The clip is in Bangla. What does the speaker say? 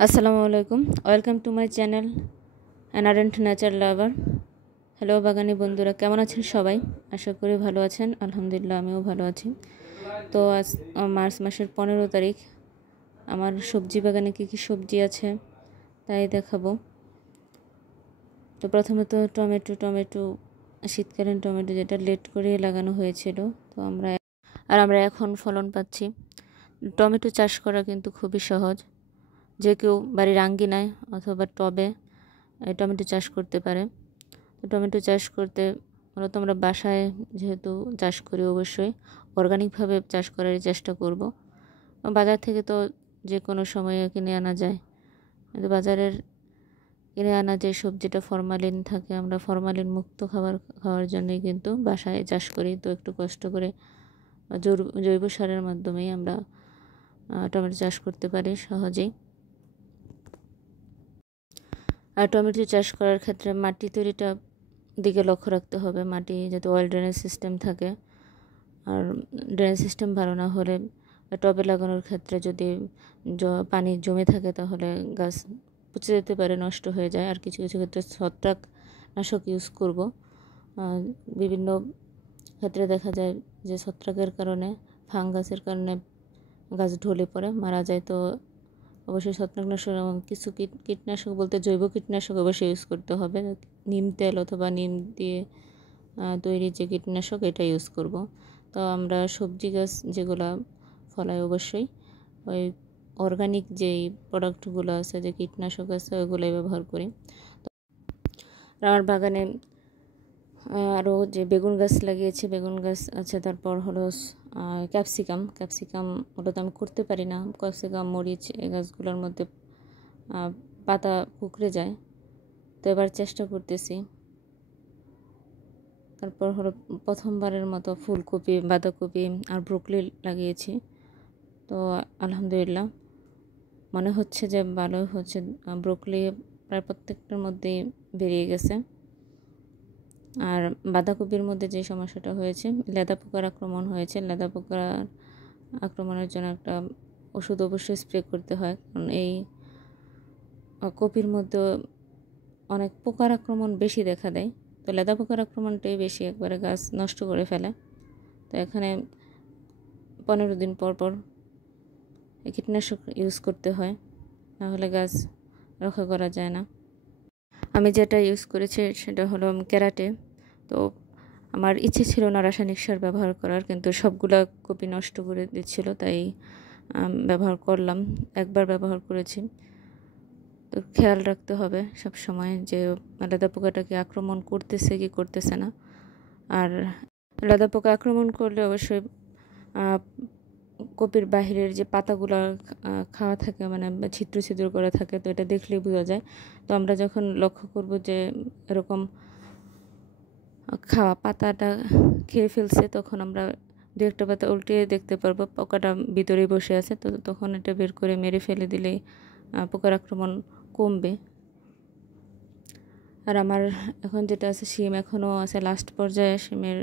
আসসালামু আলাইকুম, ওয়েলকাম টু মাই চ্যানেল অ্যানারেন্ট নেচার লাভার। হ্যালো বাগানি বন্ধুরা, কেমন আছেন সবাই? আশা করি ভালো আছেন। আলহামদুলিল্লাহ, আমিও ভালো আছি। তো আজ মার্চ মাসের 15 তারিখ। আমার সবজি বাগানে কী কী সবজি আছে তাই দেখাবো। তো প্রথমে তো টমেটো শীতকালীন টমেটো, যেটা লেট করে লাগানো হয়েছিল। তো আমরা এখন ফলন পাচ্ছি। টমেটো চাষ করা কিন্তু খুবই সহজ। যে কেউ বাড়ির আঙ্গিনায় অথবা টবে টমেটো চাষ করতে পারে। তো টমেটো চাষ করতে মূলত আমরা বাসায় যেহেতু চাষ করি, অবশ্যই অর্গানিকভাবে চাষ করার চেষ্টা করব। বাজার থেকে তো যে কোনো সময়ে কিনে আনা যায়, কিন্তু বাজারের কিনে আনা যে সবজিটা ফরমালিন থাকে, আমরা ফরমালিন মুক্ত খাওয়ার জন্যই কিন্তু বাসায় চাষ করি। তো একটু কষ্ট করে জৈব সারের মাধ্যমেই আমরা টমেটো চাষ করতে পারি সহজেই। আর টমেটো চাষ করার ক্ষেত্রে মাটি তৈরিটা দিকে লক্ষ্য রাখতে হবে। মাটি যাতে অয়েল ড্রেনেজ সিস্টেম থাকে, আর ড্রেনেজ সিস্টেম ভালো না হলে টবে লাগানোর ক্ষেত্রে যদি পানি জমে থাকে তাহলে গাছ পচে যেতে পারে, নষ্ট হয়ে যায়। আর কিছু কিছু ক্ষেত্রে ছত্রাকনাশক ইউজ করব। বিভিন্ন ক্ষেত্রে দেখা যায় যে ছত্রাকের কারণে, ফাঙ্গাসের কারণে গাছ ঢলে পড়ে মারা যায়। তো অবশ্যই ছত্রাকনাশক এবং কিছু কীটনাশক বলতে জৈব কীটনাশক অবশ্যই ইউজ করতে হবে। নিম তেল অথবা নিম দিয়ে তৈরি যে কীটনাশক, এটা ইউজ করব। তো আমরা সবজি গাছ যেগুলো ফলাই অবশ্যই ওই অর্গানিক যেই প্রোডাক্টগুলো আছে, যে কীটনাশক আছে, ওইগুলোই ব্যবহার করি। আমার বাগানে আরও যে বেগুন গাছ লাগিয়েছি, বেগুন গাছ আছে। তারপর হলো ক্যাপসিকাম ওটা তো আমি করতে পারি না। ক্যাপসিকাম, মরিচ, এই গাছগুলোর মধ্যে পাতা কুঁকড়ে যায়, তো এবার চেষ্টা করতেছি। তারপর হলো প্রথমবারের মতো ফুলকপি, বাঁধাকপি আর ব্রোকলি লাগিয়েছি। তো আলহামদুলিল্লাহ মনে হচ্ছে যে ভালো হচ্ছে। ব্রোকলি প্রায় প্রত্যেকটার মধ্যেই বেরিয়ে গেছে। আর বাঁধাকপির মধ্যে যে সমস্যাটা হয়েছে, লেদা পোকার আক্রমণ হয়েছে। লেদা পোকার আক্রমণের জন্য একটা ওষুধ অবশ্যই স্প্রে করতে হয়, কারণ এই কপির মধ্যে অনেক পোকার আক্রমণ বেশি দেখা দেয়। তো লেদা পোকার আক্রমণটাই বেশি, একবারে গাছ নষ্ট করে ফেলে। তো এখানে 15 দিন পর পর কীটনাশক ইউজ করতে হয়, নাহলে গাছ রক্ষা করা যায় না। আমি যেটা ইউজ করেছি সেটা হলো ক্যারাটে। তো আমার ইচ্ছে ছিল না রাসায়নিক সার ব্যবহার করার, কিন্তু সবগুলা কপি নষ্ট করে দিচ্ছিল, তাই ব্যবহার করলাম। একবার ব্যবহার করেছি। তো খেয়াল রাখতে হবে সব সময় যে লেদা পোকাটাকে আক্রমণ করতেছে কি করতেছে না। আর লেদা পোকা আক্রমণ করলে অবশ্যই কপির বাহিরের যে পাতাগুলো খাওয়া থাকে, মানে ছিদ্র ছিদ্র করে থাকে, তো এটা দেখলেই বোঝা যায়। তো আমরা যখন লক্ষ্য করব যে এরকম খাওয়া পাতাটা খেয়ে ফেলছে, তখন আমরা দু একটা পাতা উল্টিয়ে দেখতে পারবো পোকাটা ভিতরেই বসে আছে। তো তখন এটা বের করে মেরে ফেলে দিলেই পোকার আক্রমণ কমবে। আর আমার এখন যেটা আছে, শিম এখনও আছে লাস্ট পর্যায়ে। শিমের